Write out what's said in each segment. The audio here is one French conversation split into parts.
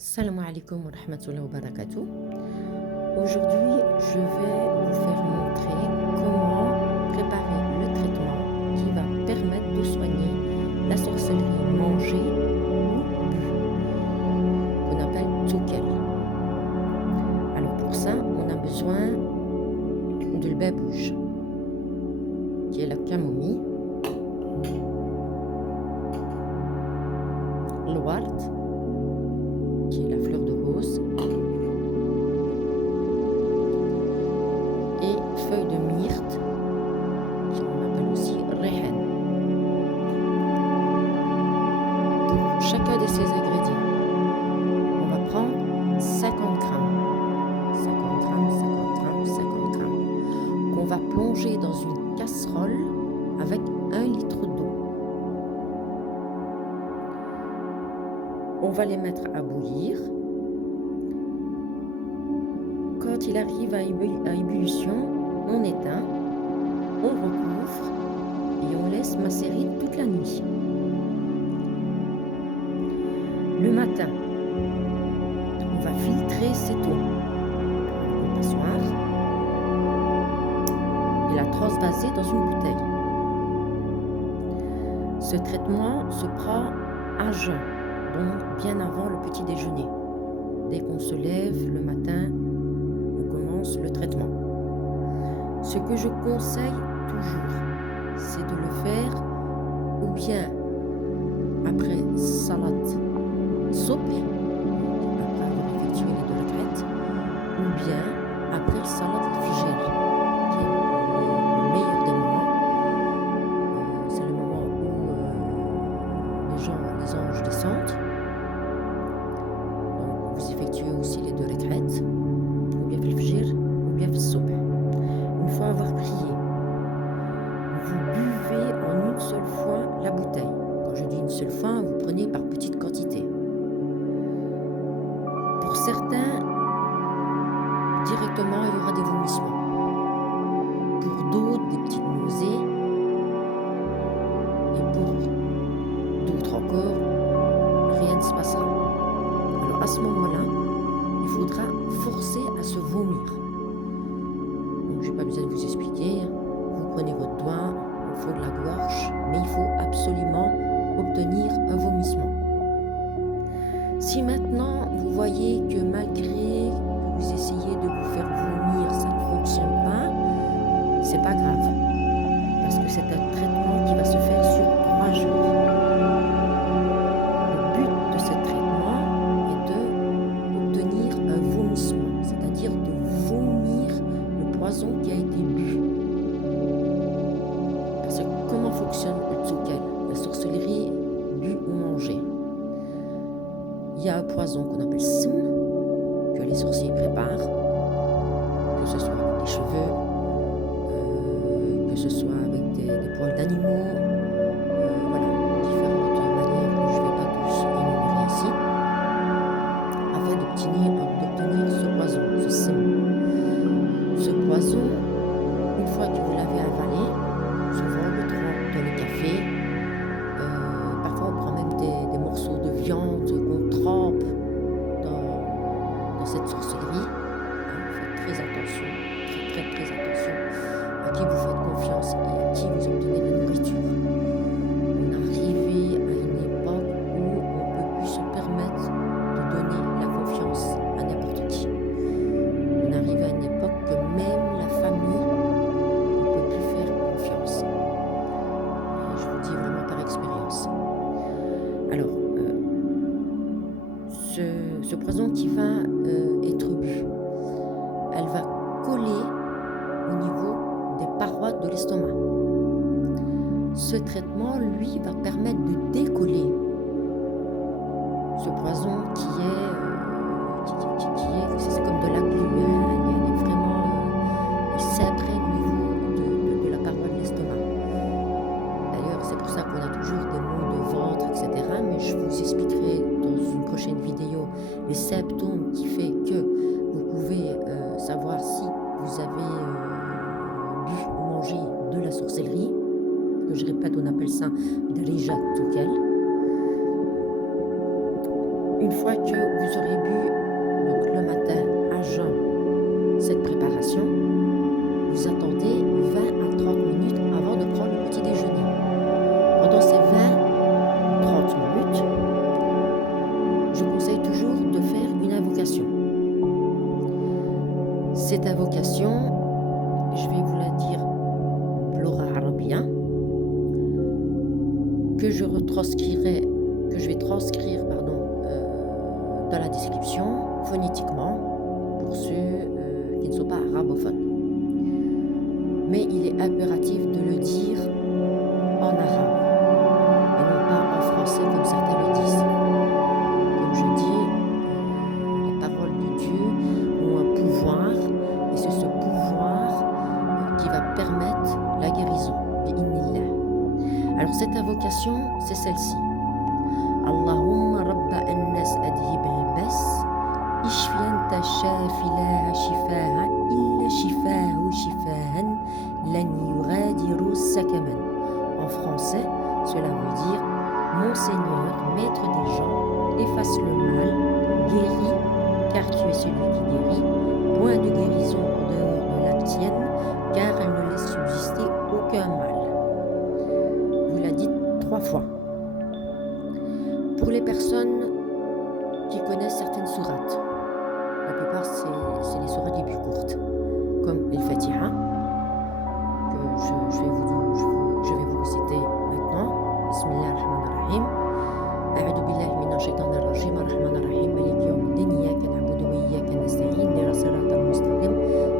Salam alaikum wa rahmatullahi wa barakatuh. Aujourd'hui, je vais vous faire montrer comment préparer le traitement qui va permettre de soigner la sorcellerie mangée ou bue, qu'on appelle tsokel. Alors pour ça, on a besoin de l'babouj, qui est la camomille, l'ouard, qui est la fleur de rose, et feuilles de myrte, qu'on appelle aussi rehan. Pour chacun de ces ingrédients, on va prendre 50 grammes, 50 grammes, 50 grammes, 50 grammes, qu'on va plonger dans une casserole avec 1 litre d'eau. On va les mettre à bouillir. Quand il arrive à ébullition, on éteint, on recouvre et on laisse macérer toute la nuit. Le matin, on va filtrer cette eau dans une passoire et la transvaser dans une bouteille. Ce traitement se prend à jeun, donc bien avant le petit déjeuner. Dès qu'on se lève le matin, on commence le traitement. Ce que je conseille toujours, c'est de le faire ou bien après salat subh, après avoir effectué les 2 rak'at, ou bien après salat al-fijr, qui est le meilleur des moments. C'est le moment où les anges descendent. Donc vous effectuez aussi les 2 rak'at, ou bien fil fijr, ou bien fil subh. Une fois avoir prié, vous buvez en une seule fois la bouteille. Quand je dis une seule fois, vous prenez par petite quantité. Pour certains, directement, il y aura des vomissements. Pour d'autres, des petites nausées. Et pour d'autres encore, rien ne se passera. Alors à ce moment-là, il faudra forcer à se vomir. Donc je n'ai pas besoin de vous expliquer. Vous prenez votre doigt au fond de la gorge, mais il faut absolument obtenir un vomissement. Si maintenant vous voyez que malgré que vous essayez de vous faire vomir, ça ne fonctionne pas, c'est pas grave. Parce que c'est un traitement qui va se faire sur 3 jours. Le but de ce traitement est d'obtenir un vomissement, c'est-à-dire de vomir le poison qui a été bu. Parce que comment fonctionne le tsokel, la sorcellerie bue ou mangée? Il y a un poison qu'on appelle sm, que les sorciers préparent, que ce soit avec des cheveux, que ce soit avec des poils d'animaux, voilà, différentes manières que je ne vais pas tous énumérer ici, afin d'obtenir ce poison, ce sm. Ce poison, une fois que vous l'avez avalé, souvent on le trempe dans le café, parfois on prend même des morceaux de viande qu'on trempe dans cette sorcellerie. Faites très attention, très attention à qui vous faites confiance et à qui vous obtenez la nourriture. On est arrivé à une époque où on ne peut plus se permettre de donner la confiance à n'importe qui. On arrive à une époque que même la famille ne peut plus faire confiance. Et je vous le dis vraiment par expérience. Alors, ce poison qui va être bu, elle va coller au niveau des parois de l'estomac. Ce traitement, lui, va permettre de décoller ce poison qui est, c'est comme de la glu, hein. Elle est vraiment, elle s'imprègne au niveau de la paroi de l'estomac. D'ailleurs, c'est pour ça qu'on a toujours des maux de ventre, etc. Mais je vous expliquerai dans une prochaine vidéo les symptômes qui fait que vous pouvez savoir si vous avez bu ou mangé de la sorcellerie, que je répète, on appelle ça Darija Tsokel. Une fois que vous aurez conseille toujours de faire une invocation. Cette invocation, je vais vous la dire باللغة عربية, que je vais transcrire dans la description phonétiquement pour ceux qui ne sont pas arabophones. Mais il est impératif de le dire en arabe et non pas en français comme certains le disent. Comme je dis, les paroles de Dieu ont un pouvoir et c'est ce pouvoir qui va permettre la guérison. Bi'idhnillah. Alors cette invocation, c'est celle-ci. Allahumma rabba an-nas adhib al-bas, ishfi anta shafi la shifa'a illa shifa'hu shifa'an lan yughadiru sakaman. En français, cela veut dire Mon Seigneur, maître des gens, efface le mal, guéris, car tu es celui qui guérit, point de guérison en dehors de la tienne, car elle ne laisse subsister aucun mal. Vous la dites 3 fois. Pour les personnes qui connaissent certaines sourates, la plupart c'est les sourates les plus courtes, comme el Fatiha, que je vais vous citer maintenant. Bismillah ar-Rahman ar-Rahim. A'udhu billahi minash shaitanir rajim. Ar-Rahman ar-Rahim. Maliki yawmiddin. Iyyaka na'budu wa iyyaka nasta'in. Ihdinas siratal mustaqim.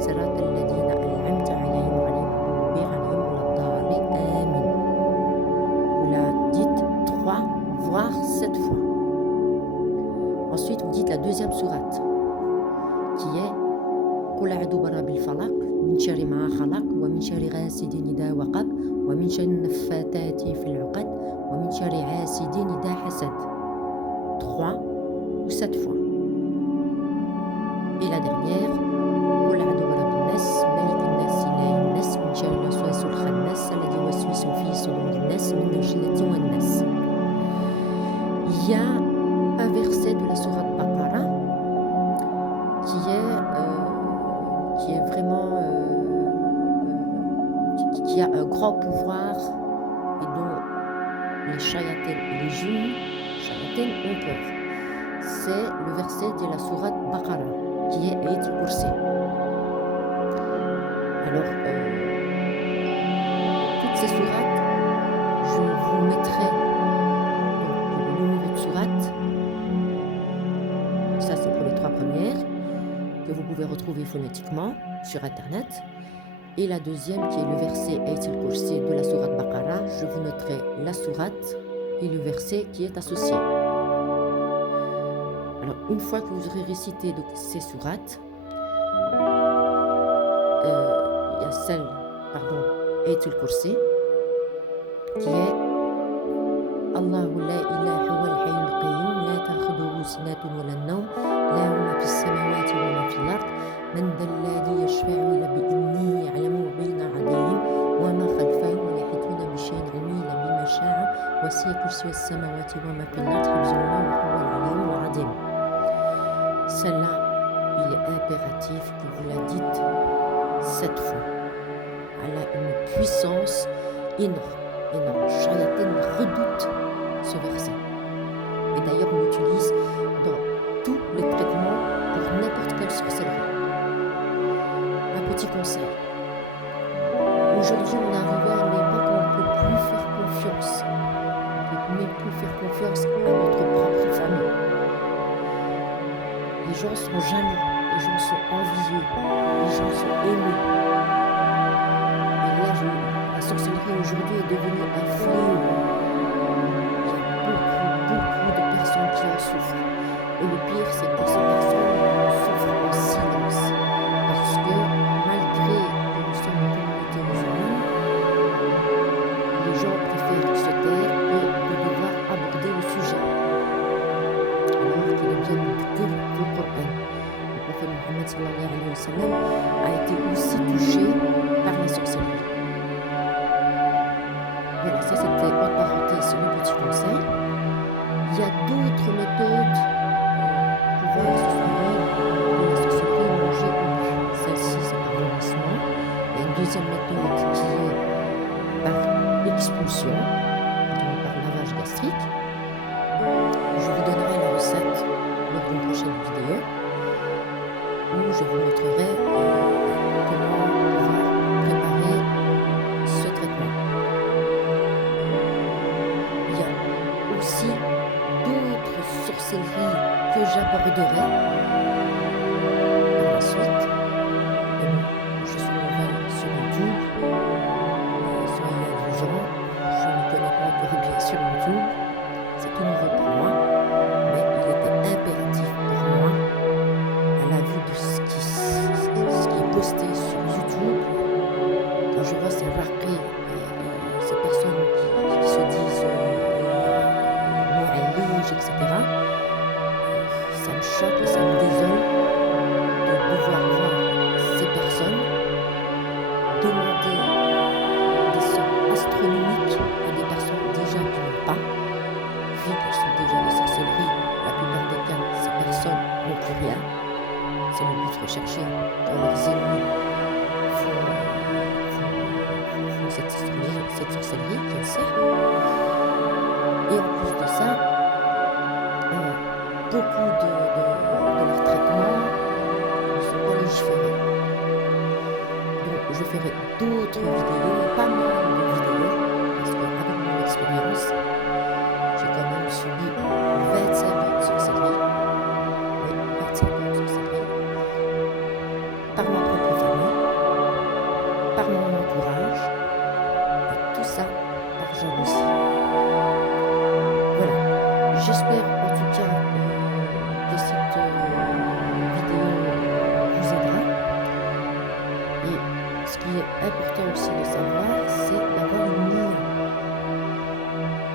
Siratal ladzina an'amta 'alayhim ghayril maghdubi 'alayhim waladdallin. Amin. Vous la dites 3 voire 7 fois. Ensuite, vous dites la deuxième sourate qui est Qul a'udhu birabbil falaq min sharri ma khalaq wa min sharri ghasidin idha waqab wa min sharri naffathati fil 'uqad wa min sharri hasidin idha hasad. 3 ou 7 fois. Et la dernière Qul a'udhu birabbin nas malikin nas ilahin nas min sharri al-waswasil khannas alladhi yuwaswisu fi sudurin nas min al-jinnati wan nas. Il y a un verset de la sourate Baqara qui est vraiment qui a un grand pouvoir et dont les shayatins et les djinns ont peur. C'est le verset de la sourate Baqara qui est Ayat al-Kursi. Alors toutes ces sourates, je vous mettrai le numéro de sourate. Ça c'est pour les 3 premières que vous pouvez retrouver phonétiquement sur internet. Et la deuxième qui est le verset Ayat al-Kursi de la sourate Baqara, je vous noterai la sourate et le verset qui est associé. Alors une fois que vous aurez récité donc, ces sourates, il y a celle, Ayat al-Kursi qui est Allahu la ilaha wal hayyul qayyum la ta'khudhuhu sinatun wa la nawm lahu ma fis samawati wa ma fil ard man dhal ladhi yashfa'u illa bi idhnihi ya'lamu ma bayna aydihim wa ma khalfahum wa la yahituna bi shay'in 'ilmihi illa bima sha'a wasi'a kursiyuhu as-samawati wa ma fil ard hifzuhuma wa huwa al-'aliyyul 'azim. Celle-là, il est impératif que vous la dites 7 fois. Elle a une puissance énorme. Shayatin redoute ce verset. Et d'ailleurs, on l'utilise dans tous les traitements pour n'importe quelle sorcellerie. Un petit conseil. Aujourd'hui, on est arrivé à une époque où on ne peut plus faire confiance. On ne peut même plus faire confiance à notre propre famille. Les gens sont jaloux, les gens sont envieux, les gens sont aimés. Et là, la sorcellerie aujourd'hui est devenue un fléau. Il y a beaucoup de personnes qui en souffrent. Et le pire, c'est que ces personnes souffrent en silence. Parce que malgré que nous sommes une communauté musulmane, les gens préfèrent se taire que de devoir aborder le sujet. Alors qu'il est bien que le Coran. Le prophète Mohammed sallallahu alayhi wa sallam a été aussi touché par la sorcellerie. Voilà, ça c'était en parenthèse le petit conseil. Il y a d'autres méthodes pour pouvoir se soigner de la sorcellerie manger ou bu. Celle-ci c'est par vomissement. Il y a une deuxième méthode qui est par expulsion, donc par lavage gastrique. Je vous donnerai la recette j'aborderai par la suite. Mais bon, je suis nouvelle sur YouTube, soyez indulgents, je ne connais pas encore bien sur YouTube, c'est tout nouveau pour moi, mais il était impératif pour moi, à la vue de ce qui est posté sur YouTube, quand je vois ces raquets et ces personnes qui se disent mouriges, etc., ça me choque et ça me désole de devoir voir ces personnes demander des sommes astronomiques à des personnes déjà qui n'ont pas, vu qu'elles sont déjà des sorcelleries, la plupart des cas, ces personnes n'ont plus rien. C'est le but recherché quand leurs ennemis font cette sorcellerie qui sert. Et en plus de ça, beaucoup de leurs traitements ne sont pas légiférés. Donc je ferai d'autres vidéos, pas mal de vidéos, parce qu'avec mon expérience, j'ai quand même subi 25 ans de sorcellerie. Oui, 25 ans de sorcellerie. Par ma propre famille, par mon entourage, et tout ça par jalousie. Voilà, j'espère en tout cas que cette vidéo vous aidera. Et ce qui est important aussi de savoir, c'est d'avoir une nia.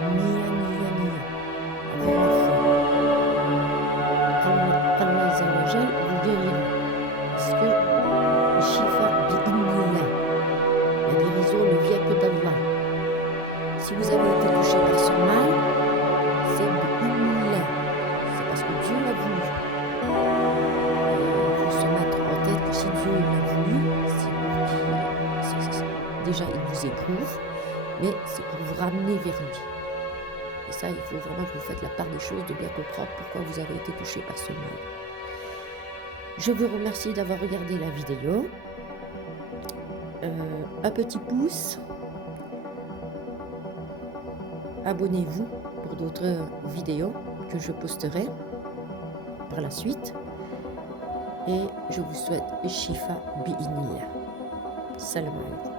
Avoir la foi. Allah Azza wa Jal vous guérira. Parce que Shifa bi'idhnillah, la guérison ne vient que d'Allah. Si vous avez été touché par ce mal, c'est bi'idhnillah. C'est parce que Dieu l'a voulu. Il faut se mettre en tête que si Dieu l'a voulu, déjà il vous éprouve, mais c'est pour vous ramener vers lui. Et ça, il faut vraiment que vous faites la part des choses, de bien comprendre pourquoi vous avez été touché par ce mal. Je vous remercie d'avoir regardé la vidéo. Un petit pouce. Abonnez-vous pour d'autres vidéos que je posterai par la suite. Et je vous souhaite Shifa bi'idhnillah. Salam alaikum.